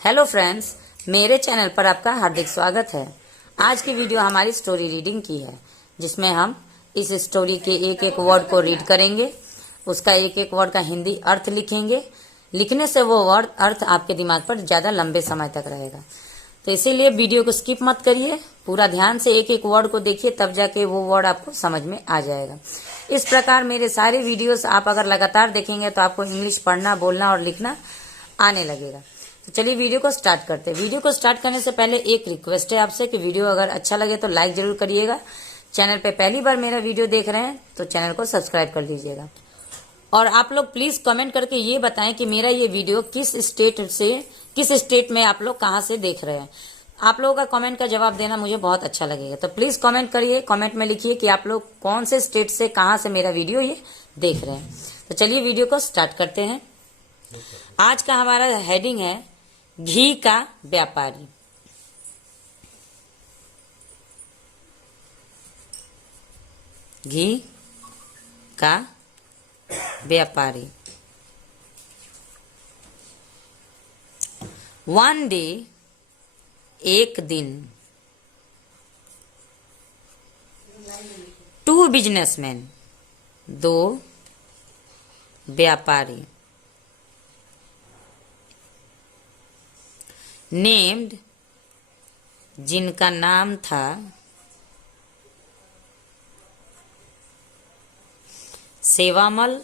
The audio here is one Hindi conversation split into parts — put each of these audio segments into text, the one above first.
हेलो फ्रेंड्स, मेरे चैनल पर आपका हार्दिक स्वागत है। आज की वीडियो हमारी स्टोरी रीडिंग की है, जिसमें हम इस स्टोरी के एक एक वर्ड को रीड करेंगे, उसका एक एक वर्ड का हिंदी अर्थ लिखेंगे। लिखने से वो वर्ड अर्थ आपके दिमाग पर ज़्यादा लंबे समय तक रहेगा, तो इसीलिए वीडियो को स्किप मत करिए, पूरा ध्यान से एक एक वर्ड को देखिए, तब जाके वो वर्ड आपको समझ में आ जाएगा। इस प्रकार मेरे सारे वीडियोस आप अगर लगातार देखेंगे तो आपको इंग्लिश पढ़ना, बोलना और लिखना आने लगेगा। तो चलिए वीडियो को स्टार्ट करते हैं। वीडियो को स्टार्ट करने से पहले एक रिक्वेस्ट है आपसे कि वीडियो अगर अच्छा लगे तो लाइक जरूर करिएगा। चैनल पे पहली बार मेरा वीडियो देख रहे हैं तो चैनल को सब्सक्राइब कर लीजिएगा। और आप लोग प्लीज कमेंट करके ये बताएं कि मेरा ये वीडियो किस स्टेट में आप लोग कहाँ से देख रहे हैं। आप लोगों का कमेंट का जवाब देना मुझे बहुत अच्छा लगेगा, तो प्लीज कमेंट करिए, कमेंट में लिखिए कि आप लोग कौन से स्टेट से कहाँ से मेरा वीडियो ये देख रहे हैं। तो चलिए वीडियो को स्टार्ट करते हैं। आज का हमारा हेडिंग है घी का व्यापारी। घी का व्यापारी। वन डे, एक दिन, टू बिजनेसमैन, दो व्यापारी, नेम्ड, जिनका नाम था, सेवामल,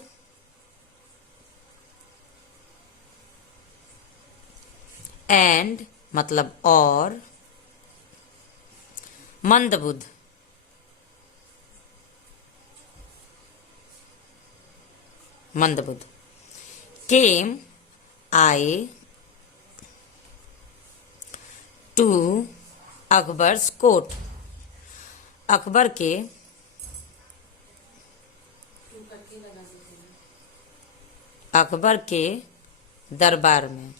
एंड मतलब और, मंदबुद्ध, केम आए, टू अकबर्स कोर्ट, अकबर के दरबार में।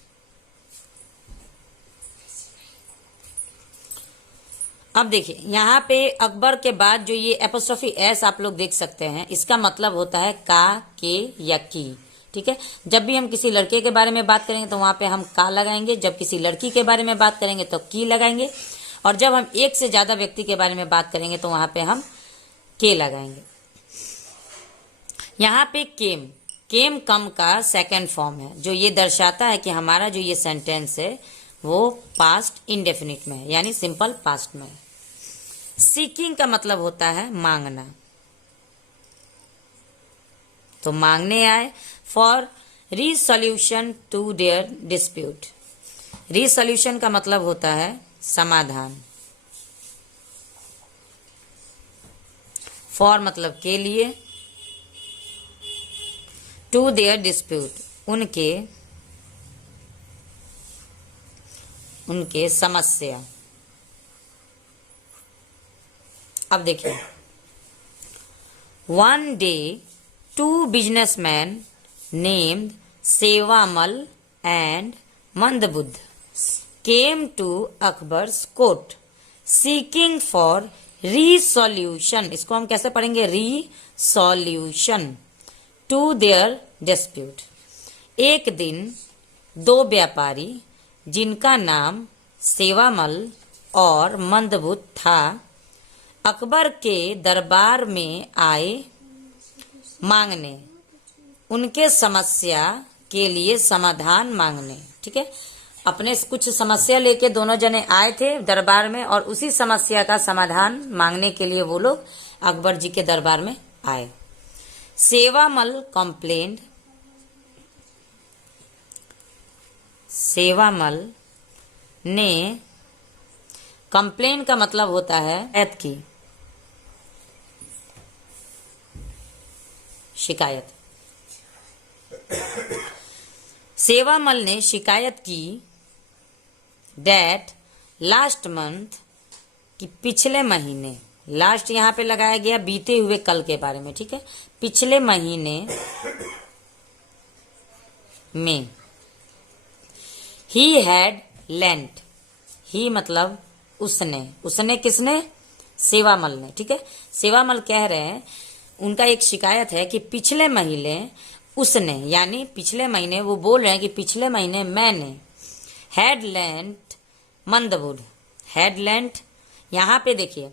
अब देखिए यहाँ पे अकबर के बाद जो ये एपोस्ट्रोफी एस आप लोग देख सकते हैं, इसका मतलब होता है का, के या की। ठीक है, जब भी हम किसी लड़के के बारे में बात करेंगे तो वहां पे हम का लगाएंगे, जब किसी लड़की के बारे में बात करेंगे तो की लगाएंगे, और जब हम एक से ज्यादा व्यक्ति के बारे में बात करेंगे तो वहां पे हम के लगाएंगे। यहाँ पे केम कम का सेकंड फॉर्म है, जो ये दर्शाता है कि हमारा जो ये सेंटेंस है वो पास्ट इंडेफिनिट में है, यानी सिंपल पास्ट में है। सीकिंग का मतलब होता है मांगना, तो मांगने आए। For resolution to their dispute, resolution का मतलब होता है समाधान। फॉर मतलब के लिए, टू देयर डिस्प्यूट उनके समस्या। अब देखिए, one day two businessman named Sevamal and Mandbuddh came to Akbar's court seeking for resolution. इसको हम कैसे पढ़ेंगे? Resolution to their dispute. एक दिन दो व्यापारी, जिनका नाम सेवामल और मंदबुद्ध था, अकबर के दरबार में आए मांगने, उनके समस्या के लिए समाधान मांगने। ठीक है, अपने कुछ समस्या लेके दोनों जने आए थे दरबार में, और उसी समस्या का समाधान मांगने के लिए वो लोग अकबर जी के दरबार में आए। सेवामल कंप्लेंड, सेवामल ने, कंप्लेन का मतलब होता है शिकायत की, शिकायत। सेवामल ने शिकायत की दैट लास्ट मंथ, कि पिछले महीने, लास्ट यहाँ पे लगाया गया बीते हुए कल के बारे में। ठीक है, पिछले महीने में ही हैड लेंट, ही मतलब उसने किसने? सेवामल ने। ठीक है, सेवामल कह रहे हैं, उनका एक शिकायत है कि पिछले महीने उसने, यानी पिछले महीने वो बोल रहे हैं कि पिछले महीने मैंने हैड लेंट मंदबुध, हैड लेंट, यहाँ पे देखिए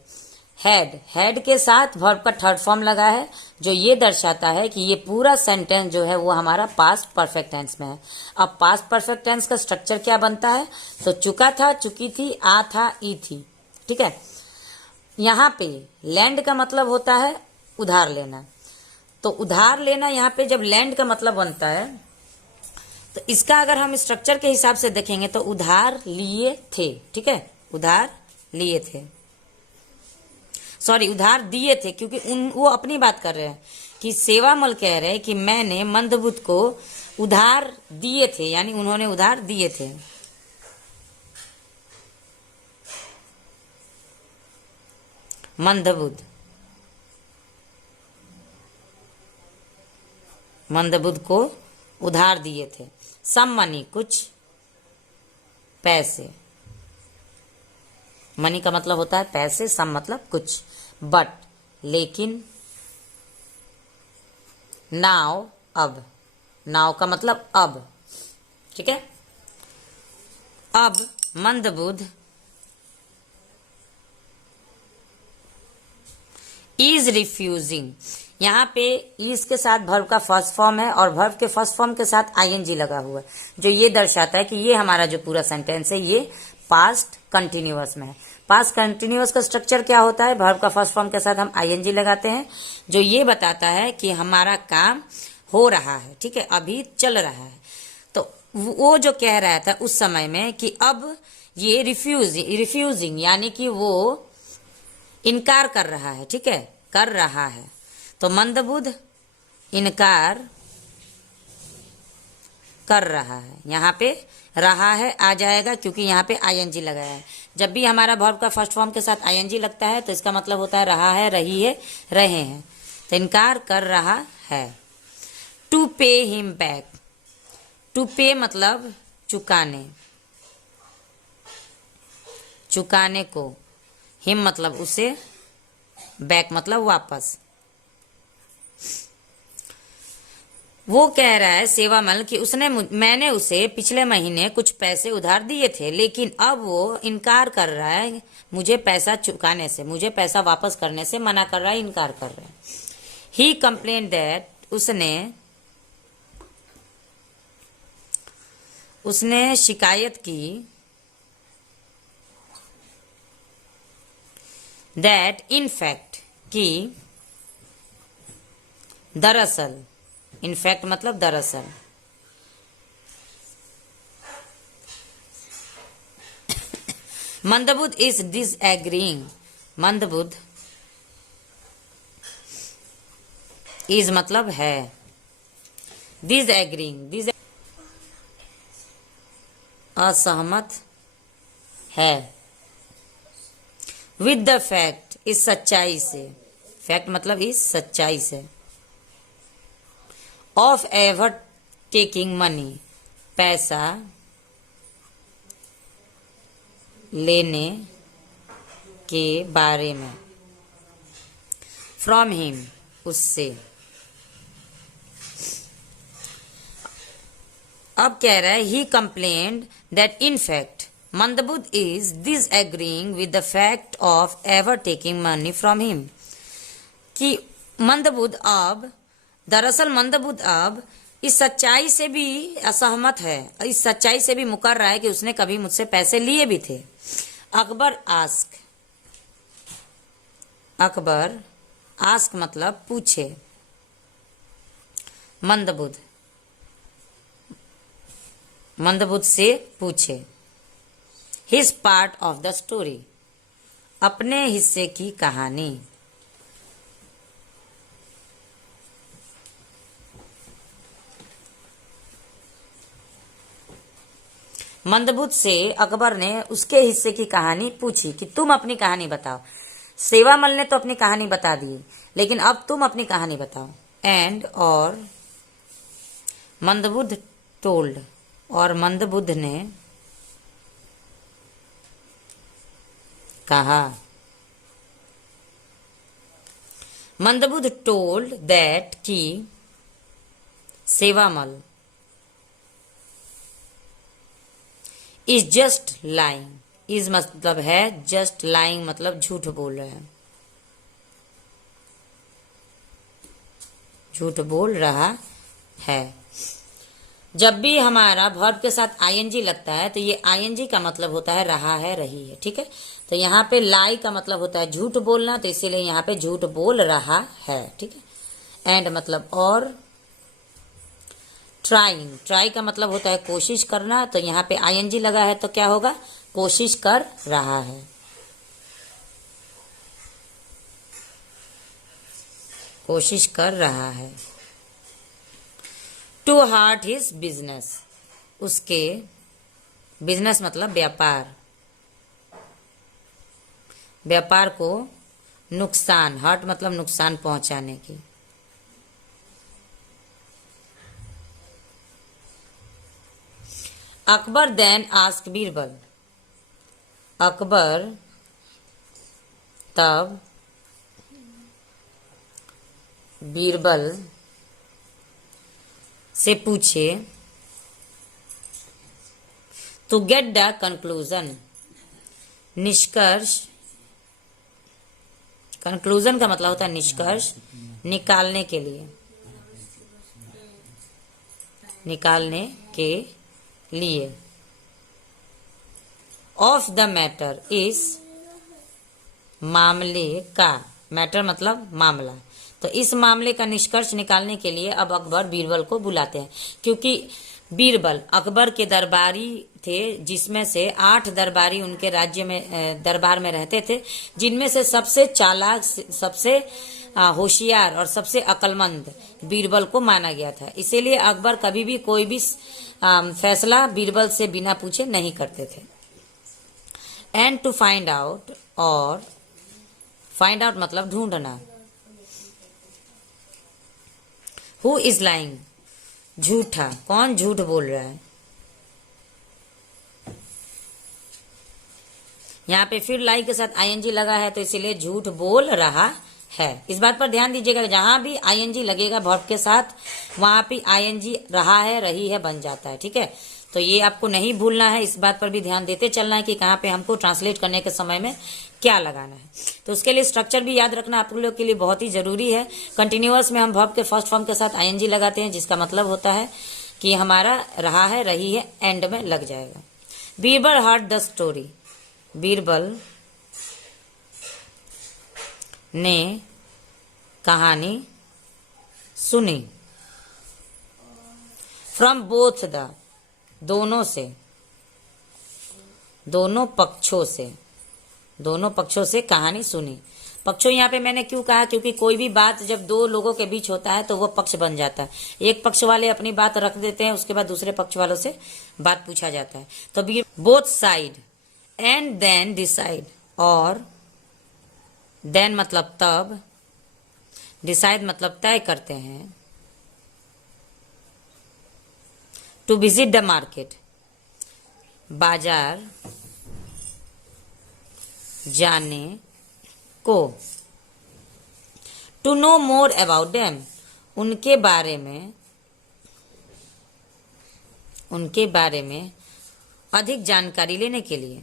हैड के साथ वर्ब का थर्ड फॉर्म लगा है, जो ये दर्शाता है कि ये पूरा सेंटेंस जो है वो हमारा पास्ट परफेक्ट टेंस में है। अब पास्ट परफेक्ट टेंस का स्ट्रक्चर क्या बनता है, तो चुका था, चुकी थी, आ था, ई थी, ठीक है। यहाँ पे लैंड का मतलब होता है उधार लेना, तो उधार लेना यहाँ पे जब लैंड का मतलब बनता है तो इसका अगर हम स्ट्रक्चर के हिसाब से देखेंगे तो उधार लिए थे, ठीक है, उधार लिए थे, सॉरी उधार दिए थे, क्योंकि वो अपनी बात कर रहे हैं कि सेवामल कह रहे हैं कि मैंने मंदबुध को उधार दिए थे, यानी उन्होंने उधार दिए थे। मंदबुध को उधार दिए थे। सम मनी, कुछ पैसे, मनी का मतलब होता है पैसे, सम मतलब कुछ, बट लेकिन, नाउ अब, नाउ का मतलब अब, ठीक है। अब मंदबुध इज रिफ्यूजिंग, यहाँ पे इज के साथ वर्ब का फर्स्ट फॉर्म है और वर्ब के फर्स्ट फॉर्म के साथ आईएनजी लगा हुआ है, जो ये दर्शाता है कि ये हमारा जो पूरा सेंटेंस है ये पास्ट कंटिन्यूअस में है। पास्ट कंटिन्यूअस का स्ट्रक्चर क्या होता है, वर्ब का फर्स्ट फॉर्म के साथ हम आईएनजी लगाते हैं, जो ये बताता है कि हमारा काम हो रहा है, ठीक है, अभी चल रहा है। तो वो जो कह रहा था उस समय में कि अब ये रिफ्यूजिंग यानी कि वो इनकार कर रहा है, ठीक है, कर रहा है। तो मंदबुध इनकार कर रहा है, यहाँ पे रहा है आ जाएगा क्योंकि यहाँ पे आईएनजी लगाया है। जब भी हमारा वर्ब का फर्स्ट फॉर्म के साथ आईएनजी लगता है तो इसका मतलब होता है रहा है, रही है, रहे हैं। तो इनकार कर रहा है। To pay him back, to पे मतलब चुकाने, चुकाने को, हिम मतलब उसे, बैक मतलब वापस। वो कह रहा है सेवामल कि मैंने उसे पिछले महीने कुछ पैसे उधार दिए थे, लेकिन अब वो इनकार कर रहा है मुझे पैसा चुकाने से, मुझे पैसा वापस करने से मना कर रहा है, इनकार कर रहा है। ही कंप्लेन दैट, उसने शिकायत की, दैट इन फैक्ट, कि दरअसल, इनफैक्ट मतलब दरअसल, मंदबुध इज डिसएग्रीइंग, मंदबुध इज मतलब है, डिसएग्रीइंग असहमत है, विद द फैक्ट इस सच्चाई से, फैक्ट मतलब इस सच्चाई से, ऑफ एवर टेकिंग मनी पैसा लेने के बारे में, फ्रॉम हिम उससे। अब कह रहा है he complained that in fact Mandbuddh is disagreeing with the fact of ever taking money from him, कि मंदबुध अब, दरअसल मंदबुध अब इस सच्चाई से भी असहमत है, इस सच्चाई से भी मुकर रहा है कि उसने कभी मुझसे पैसे लिए भी थे। अकबर आस्क, अकबर आस्क मतलब पूछे, मंदबुध, मंदबुध से पूछे, his part of the story अपने हिस्से की कहानी। मंदबुध से अकबर ने उसके हिस्से की कहानी पूछी कि तुम अपनी कहानी बताओ। सेवामल ने तो अपनी कहानी बता दी, लेकिन अब तुम अपनी कहानी बताओ। एंड और मंदबुध टोल्ड, और मंदबुध ने कहा, मंदबुध टोल्ड दैट कि सेवामल इज जस्ट लाइंग, इज मतलब है, जस्ट लाइंग मतलब झूठ बोल रहा है, झूठ बोल रहा है। जब भी हमारा वर्ब के साथ आईएनजी लगता है तो ये आईएनजी का मतलब होता है रहा है, रही है, ठीक है। तो यहाँ पे लाई का मतलब होता है झूठ बोलना, तो इसीलिए यहाँ पे झूठ बोल रहा है, ठीक है। एंड मतलब और। ट्राइंग, ट्राई का मतलब होता है कोशिश करना, तो यहाँ पे आईएनजी लगा है तो क्या होगा, कोशिश कर रहा है, कोशिश कर रहा है। टू हार्ट हिज बिजनेस, उसके बिजनेस मतलब व्यापार, व्यापार को नुकसान, हर्ट मतलब नुकसान पहुंचाने की। अकबर देन आस्क बीरबल, अकबर तब बीरबल से पूछे, टू गेट द कंक्लूजन, निष्कर्ष, कंक्लूजन का मतलब होता है निष्कर्ष, निकालने के लिए, निकालने के लिए। ऑफ द मैटर, इस मामले का, मैटर मतलब मामला, तो इस मामले का निष्कर्ष निकालने के लिए अब अकबर बीरबल को बुलाते हैं, क्योंकि बीरबल अकबर के दरबारी थे, जिसमें से 8 दरबारी उनके राज्य में दरबार में रहते थे, जिनमें से सबसे चालाक, सबसे होशियार और सबसे अक्लमंद बीरबल को माना गया था। इसीलिए अकबर कभी भी कोई भी फैसला बीरबल से बिना पूछे नहीं करते थे। एंड टू फाइंड आउट, और फाइंड आउट मतलब ढूंढना। हु इज लाइंग, झूठा, कौन झूठ बोल रहा है। यहाँ पे फिर लाई के साथ आईएनजी लगा है तो इसीलिए झूठ बोल रहा है। इस बात पर ध्यान दीजिएगा, जहां भी आईएनजी लगेगा वर्ब के साथ वहां पे आईएनजी रहा है, रही है बन जाता है, ठीक है। तो ये आपको नहीं भूलना है, इस बात पर भी ध्यान देते चलना है कि कहाँ पे हमको ट्रांसलेट करने के समय में क्या लगाना है। तो उसके लिए स्ट्रक्चर भी याद रखना आप लोग के लिए बहुत ही जरूरी है। कंटिन्यूअस में हम वर्ब के फर्स्ट फॉर्म के साथ आईएनजी लगाते हैं, जिसका मतलब होता है कि हमारा रहा है, रही है एंड में लग जाएगा। Birbal heard the story, Birbal ने कहानी सुनी। फ्रॉम बोथ द, दोनों से, दोनों पक्षों से, दोनों पक्षों से कहानी सुनी। पक्षों यहाँ पे मैंने क्यों कहा, क्योंकि कोई भी बात जब दो लोगों के बीच होता है तो वो पक्ष बन जाता है। एक पक्ष वाले अपनी बात रख देते हैं, उसके बाद दूसरे पक्ष वालों से बात पूछा जाता है। तो be both side and then decide, और देन मतलब तब, डिसाइड मतलब तय करते हैं। टू विजिट द मार्केट, बाजार जाने को। To know more about them, उनके बारे में, उनके बारे में अधिक जानकारी लेने के लिए।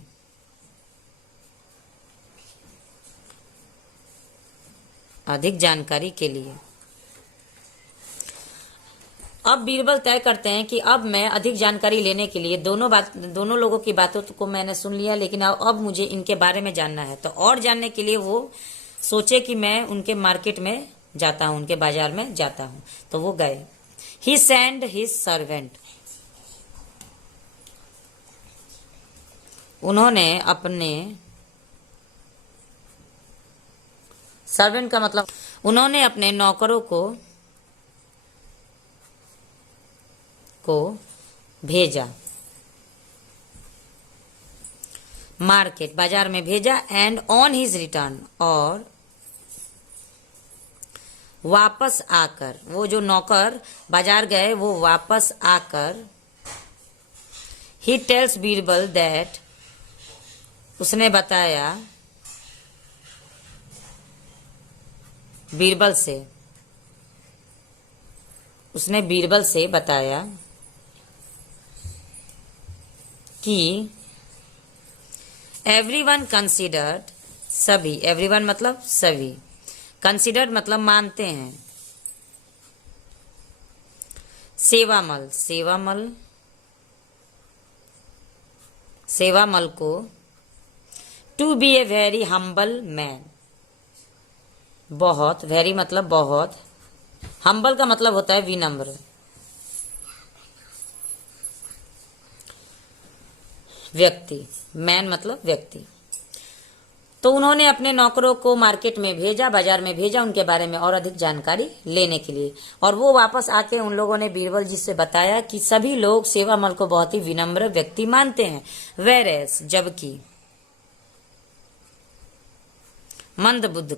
अधिक जानकारी के लिए। अब बीरबल तय करते हैं कि अब मैं अधिक जानकारी लेने के लिए, दोनों लोगों की बातों को मैंने सुन लिया, लेकिन अब मुझे इनके बारे में जानना है। तो और जानने के लिए वो सोचे कि मैं उनके मार्केट में जाता हूं, उनके बाजार में जाता हूं। तो वो गए। ही सेंड हिज सर्वेंट, उन्होंने अपने, सर्वेंट का मतलब उन्होंने अपने नौकरों को भेजा, मार्केट बाजार में भेजा। एंड ऑन हिज रिटर्न, और वापस आकर, वो जो नौकर बाजार गए वो वापस आकर, ही टेल्स बीरबल दैट, उसने बताया बीरबल से, उसने बीरबल से बताया कि एवरीवन कंसिडर्ड, सभी, एवरीवन मतलब सभी, कंसिडर्ड मतलब मानते हैं, सेवामल, सेवामल को to be a very humble man, बहुत, वेरी मतलब बहुत, हम्बल का मतलब होता है विनम्र, व्यक्ति, मैन मतलब व्यक्ति। तो उन्होंने अपने नौकरों को मार्केट में भेजा, बाजार में भेजा उनके बारे में और अधिक जानकारी लेने के लिए। और वो वापस आके उन लोगों ने बीरबल जी से बताया कि सभी लोग सेवामल को बहुत ही विनम्र व्यक्ति मानते हैं। वेरेस, जबकि मंदबुद्ध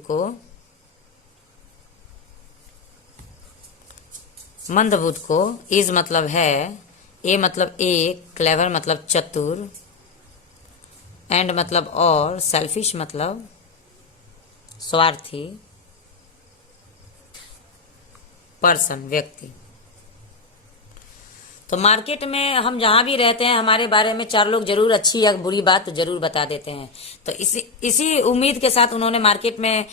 को इज मतलब है, ए मतलब एक, क्लेवर मतलब चतुर, एंड मतलब और, सेल्फिश मतलब स्वार्थी, पर्सन व्यक्ति। तो मार्केट में हम जहां भी रहते हैं हमारे बारे में चार लोग जरूर अच्छी या बुरी बात जरूर बता देते हैं। तो इसी उम्मीद के साथ उन्होंने मार्केट में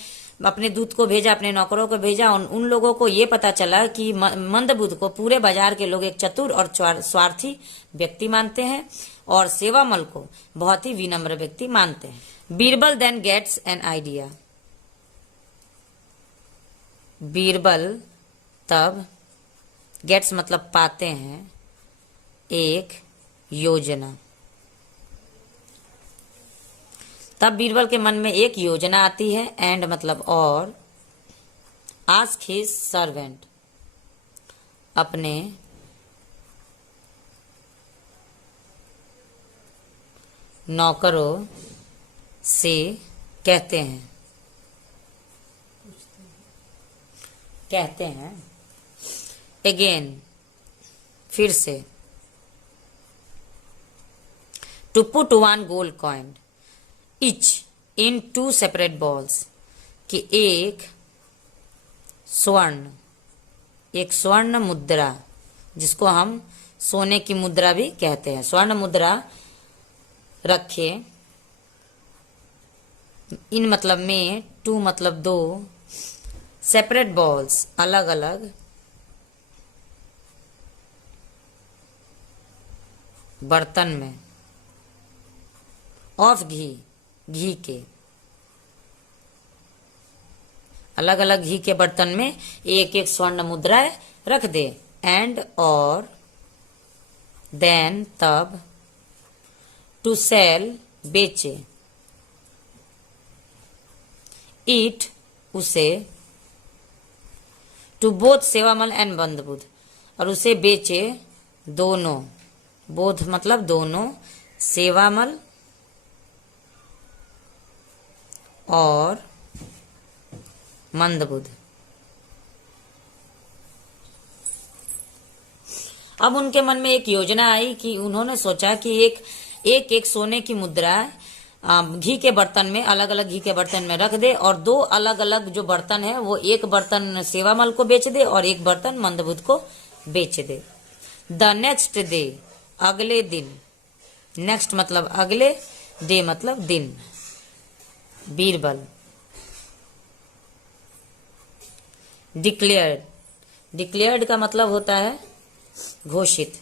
अपने दूत को भेजा, अपने नौकरों को भेजा। उन लोगों को ये पता चला कि मंदबुद्ध को पूरे बाजार के लोग एक चतुर और स्वार्थी व्यक्ति मानते हैं और सेवामल को बहुत ही विनम्र व्यक्ति मानते हैं। Birbal then gets an idea, Birbal तब, गेट्स मतलब पाते हैं, एक योजना, तब बीरबल के मन में एक योजना आती है, एंड मतलब और, आस्क हिज सर्वेंट, अपने नौकरों से कहते हैं अगेन, फिर से, to put one gold coin each in two separate balls, कि एक स्वर्ण मुद्रा, जिसको हम सोने की मुद्रा भी कहते हैं, स्वर्ण मुद्रा रखे, इन मतलब में, टू मतलब दो, सेपरेट बॉल्स अलग अलग, बर्तन में, ऑफ घी के, अलग अलग घी के बर्तन में एक एक स्वर्ण मुद्राएं रख दे, एंड और, देन तब, टू सेल बेचे, इट उसे, टू बोथ सेवामल एंड मंदबुद्ध, और उसे बेचे दोनों, बोध मतलब दोनों, सेवामल और मंदबुद्ध। अब उनके मन में एक योजना आई कि उन्होंने सोचा कि एक सोने की मुद्रा घी के बर्तन में, अलग अलग घी के बर्तन में रख दे, और दो अलग अलग जो बर्तन है वो एक बर्तन सेवामल को बेच दे और एक बर्तन मंदबुद्ध को बेच दे। द नेक्स्ट डे, अगले दिन, नेक्स्ट मतलब अगले, डे मतलब दिन, बीरबल डिक्लेयर्ड का मतलब होता है घोषित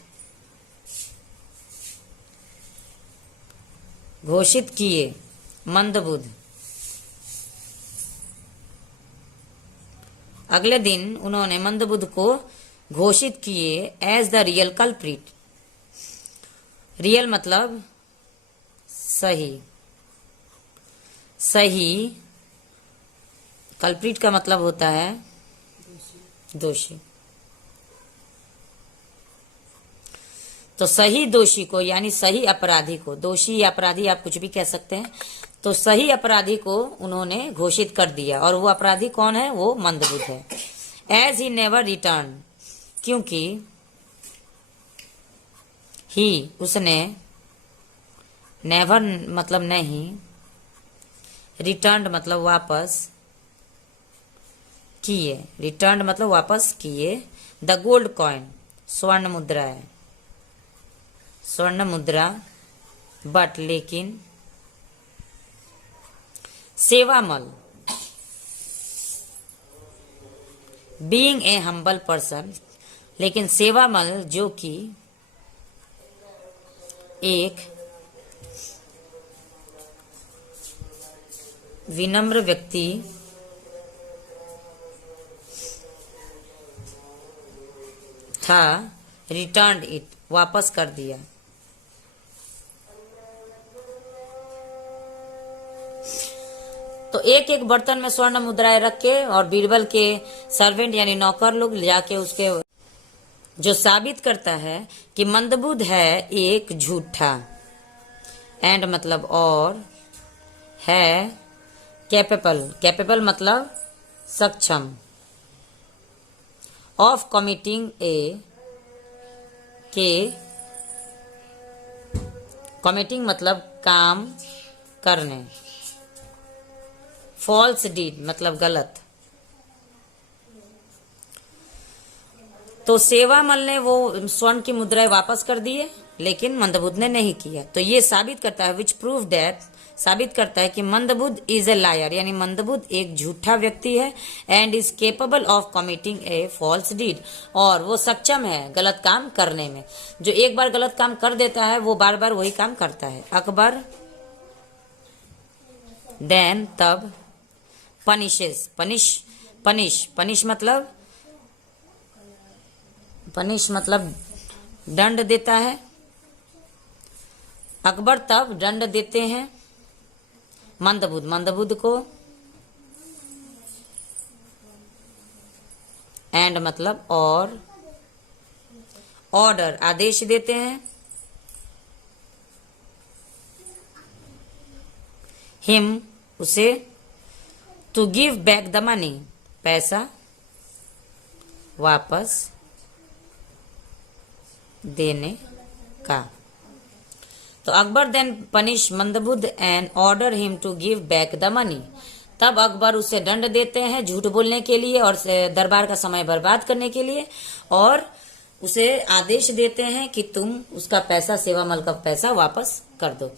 किए, मंदबुद्ध अगले दिन उन्होंने मंदबुद्ध को घोषित किए as the real culprit, real मतलब सही, कल्प्रिट का मतलब होता है दोषी। तो सही दोषी को यानी सही अपराधी को, दोषी या अपराधी आप कुछ भी कह सकते हैं, तो सही अपराधी को उन्होंने घोषित कर दिया। और वो अपराधी कौन है? वो मंदबुद्ध है। एज ही नेवर रिटर्न, क्योंकि ही उसने, नेवर मतलब नहीं, रिटर्न मतलब वापस किए, रिटर्न मतलब वापस किए, द गोल्ड कॉइन स्वर्ण मुद्रा है, स्वर्ण मुद्रा बट लेकिन सेवामल बीइंग ए हम्बल पर्सन, लेकिन सेवामल जो कि एक विनम्र व्यक्ति था, रिटर्न इट, वापस कर दिया। तो एक एक बर्तन में स्वर्ण मुद्राएं रख के और बीरबल के सर्वेंट यानी नौकर लोग ले जाके उसके, जो साबित करता है कि मंदबुद्ध है एक झूठा, एंड मतलब और, है कैपेबल, कैपेबल मतलब सक्षम, ऑफ कमिटिंग ए, के कमिटिंग मतलब काम करने, फॉल्स डीड मतलब गलत। तो सेवामल ने वो स्वर्ण की मुद्राएं वापस कर दिए, लेकिन मंदबुद्ध ने नहीं किया। तो ये साबित करता है, विच प्रूव दैट, साबित करता है कि मंदबुद्ध इज ए लायर, यानी मंदबुद्ध एक झूठा व्यक्ति है, and is capable of committing a false deed, और वो सक्षम है गलत काम करने में। जो एक बार गलत काम कर देता है वो बार बार वही काम करता है। अकबर देन तब पनिशेस, पनिश मतलब दंड देता है। अकबर तब दंड देते हैं मंदबुद्ध को, एंड मतलब और, ऑर्डर आदेश देते हैं, हिम उसे, to give back the money, पैसा वापस देने का। तो Akbar then punish Mandbuddh and order him to give back the money. तब अकबर उसे दंड देते हैं झूठ बोलने के लिए और दरबार का समय बर्बाद करने के लिए, और उसे आदेश देते हैं कि तुम उसका पैसा, सेवामल का पैसा वापस कर दो।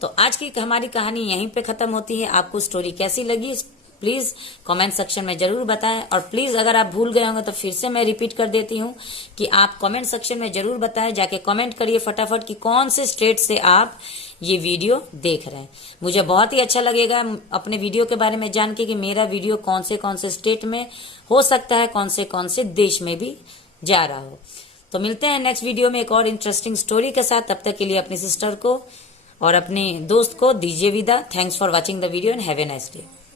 तो आज की हमारी कहानी यहीं पे खत्म होती है। आपको स्टोरी कैसी लगी प्लीज कमेंट सेक्शन में जरूर बताएं, और प्लीज अगर आप भूल गए होंगे तो फिर से मैं रिपीट कर देती हूँ कि आप कमेंट सेक्शन में जरूर बताएं, जाके कमेंट करिए फटाफट कि कौन से स्टेट से आप ये वीडियो देख रहे हैं। मुझे बहुत ही अच्छा लगेगा अपने वीडियो के बारे में जान के कि मेरा वीडियो कौन से स्टेट में हो सकता है, कौन से देश में भी जा रहा हो। तो मिलते हैं नेक्स्ट वीडियो में एक और इंटरेस्टिंग स्टोरी के साथ। तब तक के लिए अपनी सिस्टर को और अपने दोस्त को दीजिए विदा। Thanks for watching the video and have a nice day.